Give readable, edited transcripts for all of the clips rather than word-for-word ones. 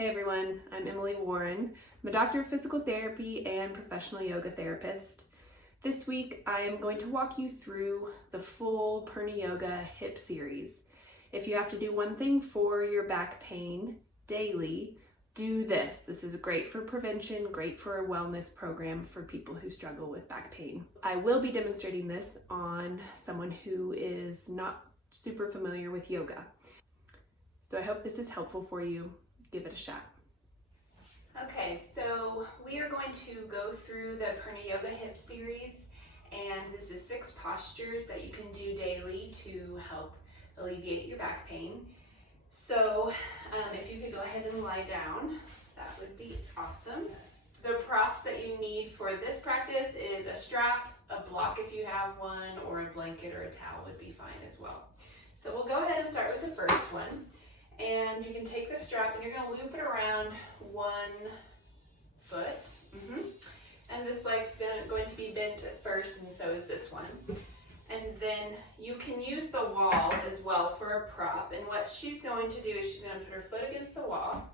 Hey everyone, I'm Emily Warren. I'm a doctor of physical therapy and professional yoga therapist. This week I am going to walk you through the full Purna Yoga hip series. If you have to do one thing for your back pain daily, do this. This is great for prevention, great for a wellness program for people who struggle with back pain. I will be demonstrating this on someone who is not super familiar with yoga. So I hope this is helpful for you. Give it a shot. Okay, so we are going to go through the Purna Yoga hip series, and this is 6 postures that you can do daily to help alleviate your back pain. So if you could go ahead and lie down, that would be awesome. The props that you need for this practice is a strap, a block if you have one, or a blanket or a towel would be fine as well. So we'll go ahead and start with the first one. And you can take the strap and you're going to loop it around one foot. And this leg's going to be bent at first, and so is this one. And then you can use the wall as well for a prop. And what she's going to do is she's going to put her foot against the wall.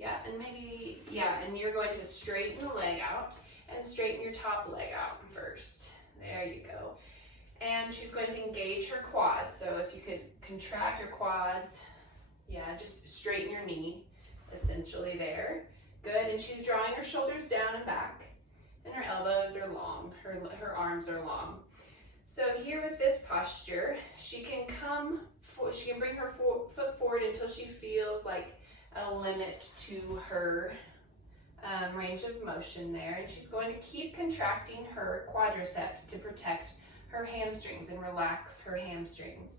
And you're going to straighten the leg out and straighten your top leg out first. There you go. And she's going to engage her quads. So if you could contract your quads, just straighten your knee, essentially there. Good, and she's drawing her shoulders down and back, and her elbows are long, her arms are long. So here with this posture, she can bring her foot forward until she feels like a limit to her range of motion there, and she's going to keep contracting her quadriceps to protect her hamstrings and relax her hamstrings.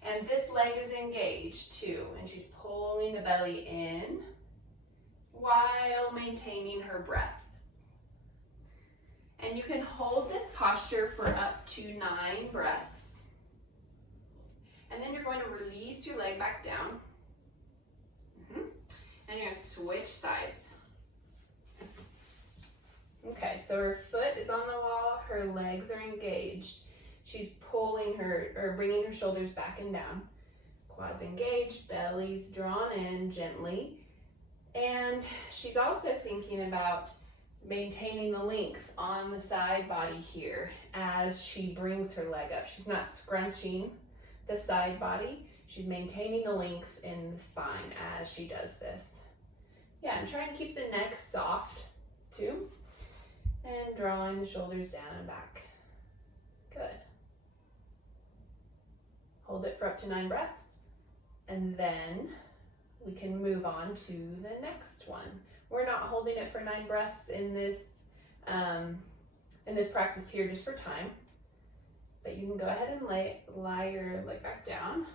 And this leg is engaged too, and she's pulling the belly in while maintaining her breath. And you can hold this posture for up to 9 breaths. And then you're going to release your leg back down. And you're going to switch sides. Okay, so her foot is on the wall, her legs are engaged. She's bringing her shoulders back and down. Quads engaged, belly's drawn in gently. And she's also thinking about maintaining the length on the side body here as she brings her leg up. She's not scrunching the side body. She's maintaining the length in the spine as she does this. And try and keep the neck soft too. And drawing the shoulders down and back. Good. Hold it for up to 9 breaths, and then we can move on to the next one. We're not holding it for 9 breaths in this practice here just for time, but you can go ahead and lie your leg back down,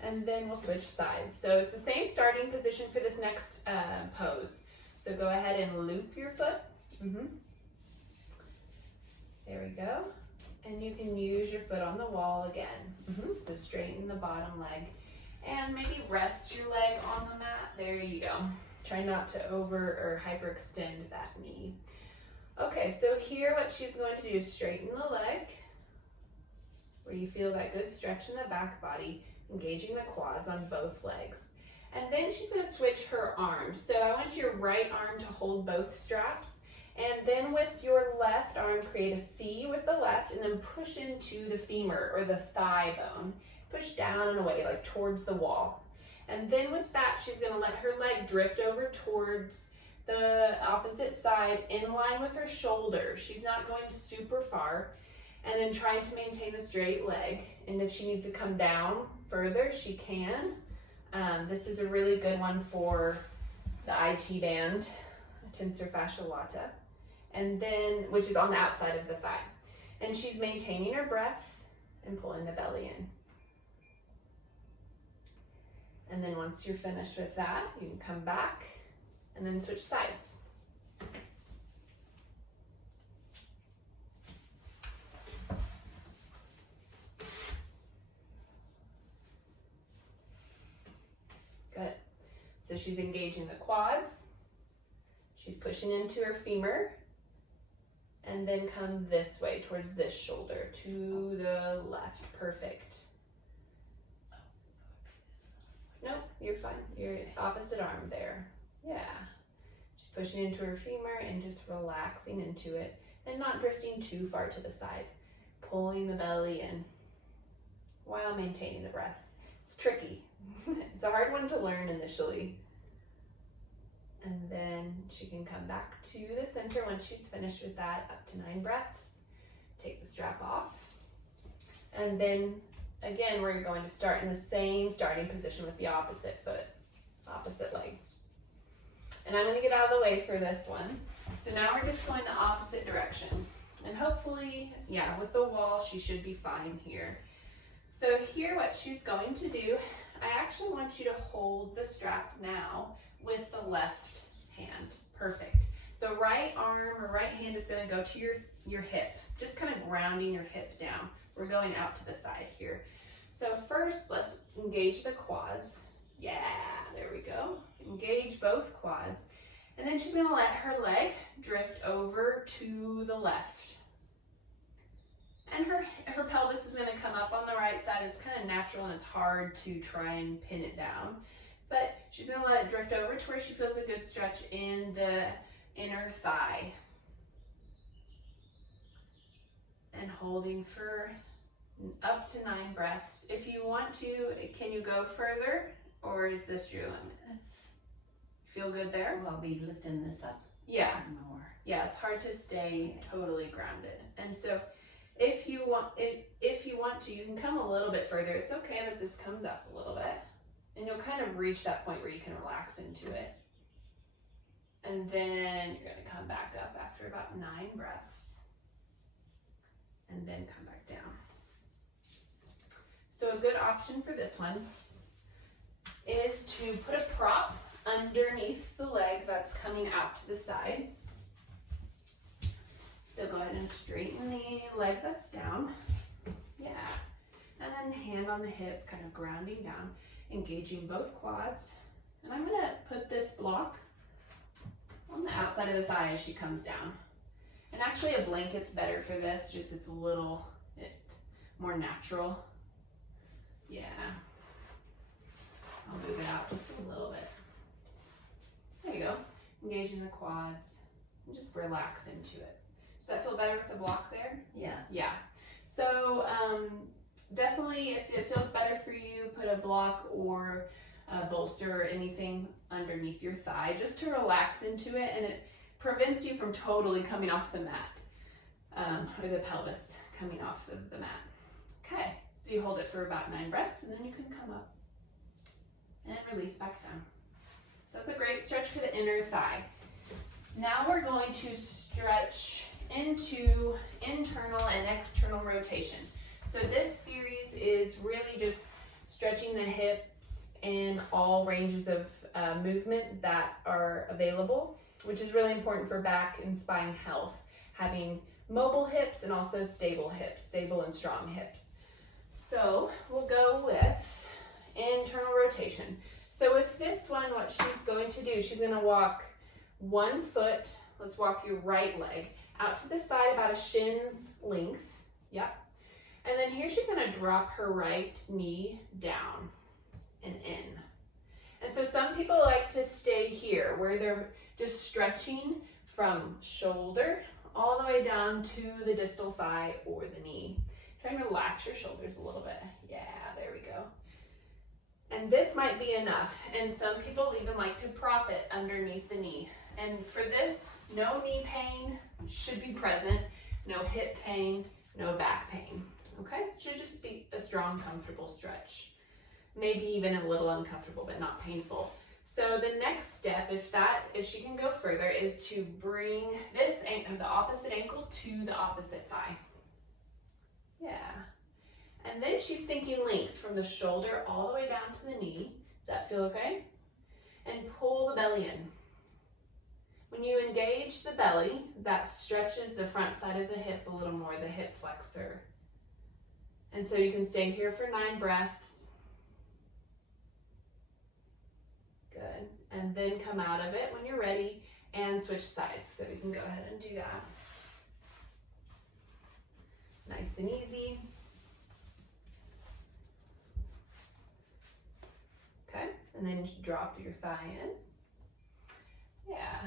and then we'll switch sides. So it's the same starting position for this next pose. So go ahead and loop your foot. There we go. And you can use your foot on the wall again. So straighten the bottom leg. And maybe rest your leg on the mat. There you go. Try not to over or hyperextend that knee. Okay, so here what she's going to do is straighten the leg, where you feel that good stretch in the back body, engaging the quads on both legs. And then she's going to switch her arms. So I want your right arm to hold both straps. And then with your left arm, create a C with the left, and then push into the femur or the thigh bone. Push down and away, like towards the wall. And then with that, she's going to let her leg drift over towards the opposite side in line with her shoulder. She's not going super far. And then trying to maintain a straight leg. And if she needs to come down further, she can. This is a really good one for the IT band, tensor fasciae lata. And then, which is on the outside of the thigh. And she's maintaining her breath and pulling the belly in. And then once you're finished with that, you can come back and then switch sides. Good. So she's engaging the quads. She's pushing into her femur. And then come this way towards this shoulder to the left. Perfect. Nope, you're fine. Your opposite arm there. Yeah. Just pushing into her femur and just relaxing into it and not drifting too far to the side. Pulling the belly in while maintaining the breath. It's tricky. It's a hard one to learn initially. And then she can come back to the center once she's finished with that, up to 9 breaths. Take the strap off. And then again, we're going to start in the same starting position with the opposite foot, opposite leg. And I'm going to get out of the way for this one. So now we're just going the opposite direction. And hopefully, yeah, with the wall, she should be fine here. So here what she's going to do, I actually want you to hold the strap now with the left hand. Perfect. The right arm or right hand is going to go to your hip, just kind of grounding your hip down. We're going out to the side here. So first, let's engage the quads. Yeah, there we go. Engage both quads. And then she's going to let her leg drift over to the left. And her pelvis is going to come up on the right side. It's kind of natural and it's hard to try and pin it down. But she's going to let it drift over to where she feels a good stretch in the inner thigh. And holding for up to 9 breaths. If you want to, can you go further? Or is this your limit? Feel good there? Well, I'll be lifting this up. Yeah. More. Yeah, it's hard to stay totally grounded. And so if you want to, you can come a little bit further. It's okay that this comes up a little bit. And you'll kind of reach that point where you can relax into it. And then you're going to come back up after about 9 breaths. And then come back down. So a good option for this one is to put a prop underneath the leg that's coming out to the side. So go ahead and straighten the leg that's down. Yeah. And then hand on the hip, kind of grounding down, engaging both quads. And I'm going to put this block on the outside of the thigh as she comes down. And actually a blanket's better for this, just it's a little more natural. Yeah. I'll move it out just a little bit. There you go. Engaging the quads and just relax into it. Does that feel better with the block there? Yeah. Yeah. So definitely if it feels better for you, put a block or a bolster or anything underneath your thigh just to relax into it, and it prevents you from totally coming off the mat or the pelvis coming off of the mat. Okay, so you hold it for about 9 breaths and then you can come up and release back down. So that's a great stretch for the inner thigh. Now we're going to stretch into internal and external rotation. So this series is really just stretching the hips in all ranges of movement that are available, which is really important for back and spine health, having mobile hips and also stable hips, stable and strong hips. So we'll go with internal rotation. So with this one, what she's going to do, she's going to walk 1 foot, let's walk your right leg out to the side about a shin's length. Yep. And then here she's going to drop her right knee down and in. And so some people like to stay here where they're just stretching from shoulder all the way down to the distal thigh or the knee. Try and relax your shoulders a little bit. Yeah, there we go. And this might be enough. And some people even like to prop it underneath the knee. And for this, no knee pain should be present, no hip pain, no back pain. Okay? It should just be a strong, comfortable stretch. Maybe even a little uncomfortable, but not painful. So the next step, if she can go further, is to bring the opposite ankle to the opposite thigh. Yeah. And then she's thinking length from the shoulder all the way down to the knee. Does that feel okay? And pull the belly in. When you engage the belly, that stretches the front side of the hip a little more, the hip flexor. And so you can stay here for 9 breaths. Good. And then come out of it when you're ready and switch sides. So we can go ahead and do that. Nice and easy. Okay, and and then drop your thigh in. Yeah,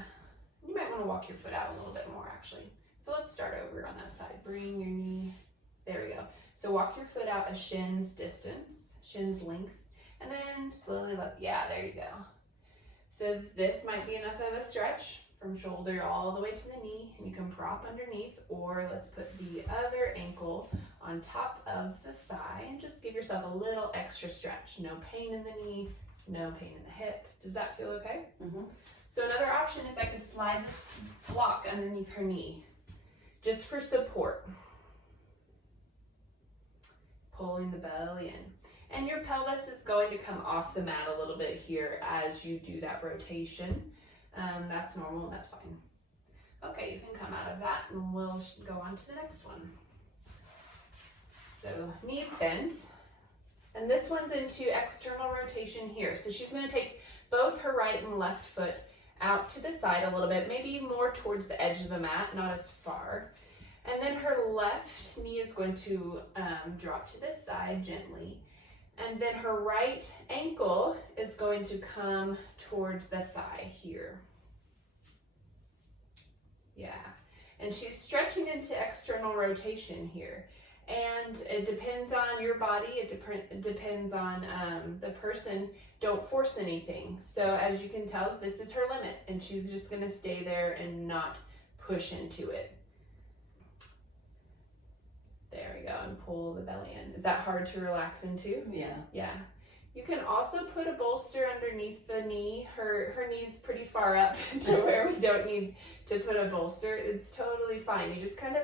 you might want to walk your foot out a little bit more actually. So let's start over on that side. Bring your knee, there we go. So walk your foot out a shin's distance, shin's length, and then slowly let, yeah, there you go. So this might be enough of a stretch from shoulder all the way to the knee, and you can prop underneath, or let's put the other ankle on top of the thigh and just give yourself a little extra stretch. No pain in the knee, no pain in the hip. Does that feel okay? Mm-hmm. So another option is I can slide this block underneath her knee, just for support. Pulling the belly in. And your pelvis is going to come off the mat a little bit here as you do that rotation. That's normal and that's fine. Okay, you can come out of that and we'll go on to the next one. So knees bent, and this one's into external rotation here. So she's going to take both her right and left foot out to the side a little bit, maybe more towards the edge of the mat, not as far. And then her left knee is going to drop to this side gently. And then her right ankle is going to come towards the thigh here. Yeah, and she's stretching into external rotation here. And it depends on your body, it depends on the person. Don't force anything. So as you can tell, this is her limit, and she's just gonna stay there and not push into it. There we go, and pull the belly in. Is that hard to relax into? Yeah. Yeah. You can also put a bolster underneath the knee. Her knee's pretty far up to where we don't need to put a bolster. It's totally fine. You just kind of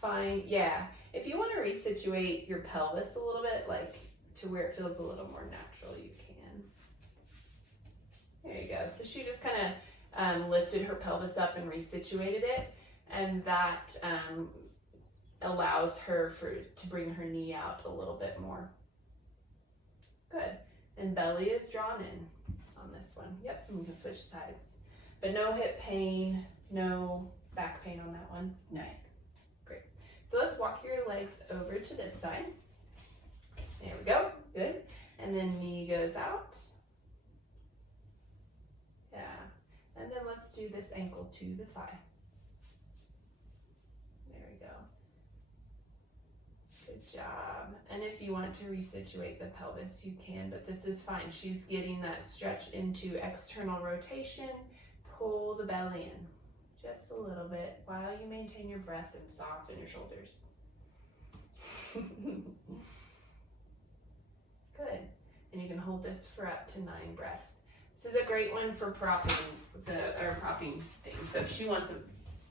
find, yeah. If you want to resituate your pelvis a little bit, like to where it feels a little more natural, you can. There you go. So she just kind of lifted her pelvis up and resituated it, and that allows her to bring her knee out a little bit more. Good. And belly is drawn in on this one. Yep, and we can switch sides. But no hip pain, no back pain on that one. No. Great. So let's walk your legs over to this side. There we go. Good. And then knee goes out. Yeah. And then let's do this ankle to the thigh. There we go. Good job. And if you want to resituate the pelvis, you can, but this is fine. She's getting that stretch into external rotation. Pull the belly in just a little bit while you maintain your breath and soften your shoulders. Good. And you can hold this for up to 9 breaths. This is a great one for propping things. So if she wants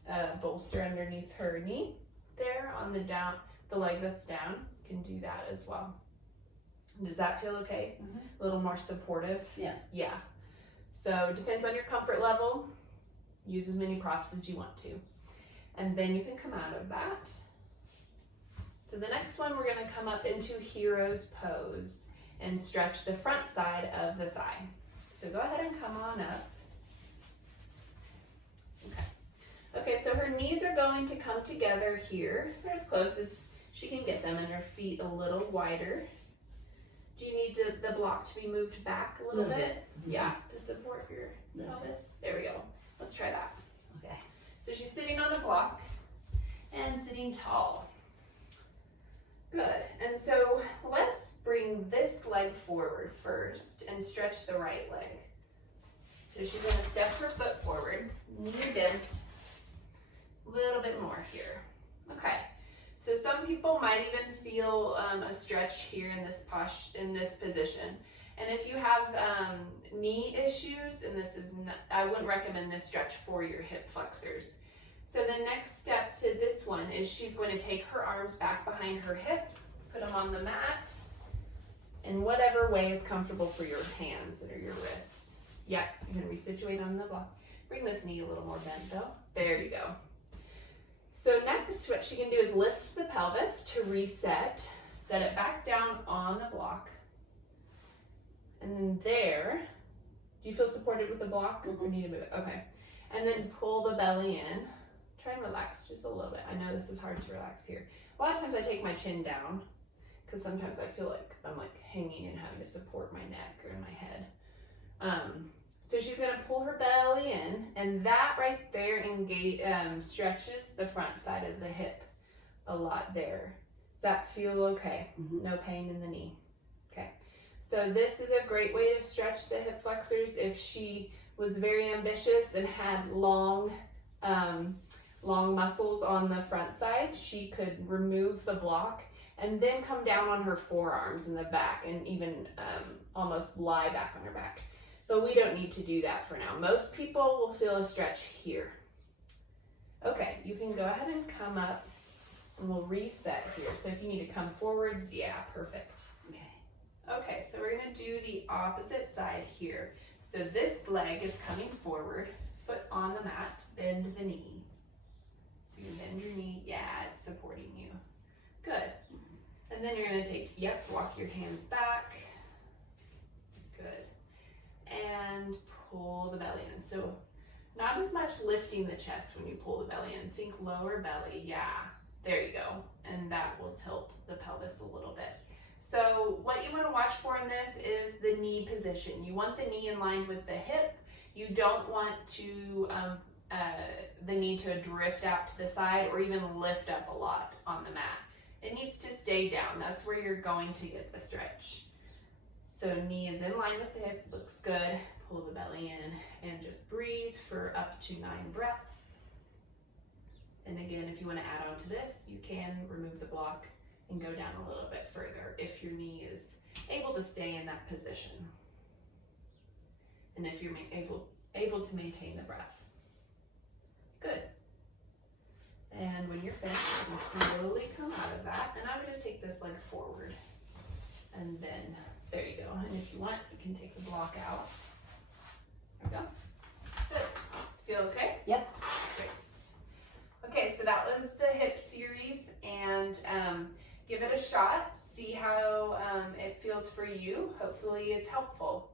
a bolster underneath her knee there on the leg that's down, you can do that as well. Does that feel okay? Mm-hmm. A little more supportive? Yeah. Yeah. So it depends on your comfort level. Use as many props as you want to. And then you can come out of that. So the next one, we're going to come up into hero's pose and stretch the front side of the thigh. So go ahead and come on up. Okay, so her knees are going to come together here. They're as close as she can get them, and her feet a little wider. Do you need the block to be moved back a little bit? Mm-hmm. Yeah, to support your pelvis. There we go. Let's try that. Okay. So she's sitting on a block and sitting tall. Good. And so let's bring this leg forward first and stretch the right leg. So she's going to step her foot forward, knee bent, a little bit more here. Okay. So some people might even feel a stretch here in this position. And if you have knee issues, and I wouldn't recommend this stretch for your hip flexors. So the next step to this one is she's going to take her arms back behind her hips, put them on the mat, in whatever way is comfortable for your hands or your wrists. Yeah, you're going to resituate on the block. Bring this knee a little more bent though. There you go. So next, what she can do is lift the pelvis to reset, set it back down on the block. And then there, do you feel supported with the block or need to move it? Okay. And then pull the belly in. Try and relax just a little bit. I know this is hard to relax here. A lot of times I take my chin down because sometimes I feel like I'm like hanging and having to support my neck or my head. So she's gonna pull her belly in, and that right there stretches the front side of the hip a lot there. Does that feel okay? Mm-hmm. No pain in the knee? Okay. So this is a great way to stretch the hip flexors. If she was very ambitious and had long muscles on the front side, she could remove the block and then come down on her forearms in the back and even almost lie back on her back. But we don't need to do that for now. Most people will feel a stretch here. Okay, you can go ahead and come up and we'll reset here. So if you need to come forward, yeah, perfect. Okay, so we're gonna do the opposite side here. So this leg is coming forward, foot on the mat, bend the knee. So you bend your knee, yeah, it's supporting you. Good. And then you're gonna walk your hands back. Good. And pull the belly in. So not as much lifting the chest when you pull the belly in. Think lower belly, yeah. There you go. And that will tilt the pelvis a little bit. So what you want to watch for in this is the knee position. You want the knee in line with the hip. You don't want to the knee to drift out to the side or even lift up a lot on the mat. It needs to stay down. That's where you're going to get the stretch. So knee is in line with the hip, looks good. Pull the belly in and just breathe for up to 9 breaths. And again, if you want to add on to this, you can remove the block and go down a little bit further if your knee is able to stay in that position. And if you're able to maintain the breath. Good. And when you're finished, you can slowly come out of that. And I would just take this leg forward. And then, there you go. And if you want, you can take the block out. There we go. Good. Feel okay? Yep. Great. Okay, so that was the hip series, and give it a shot. See how it feels for you. Hopefully it's helpful.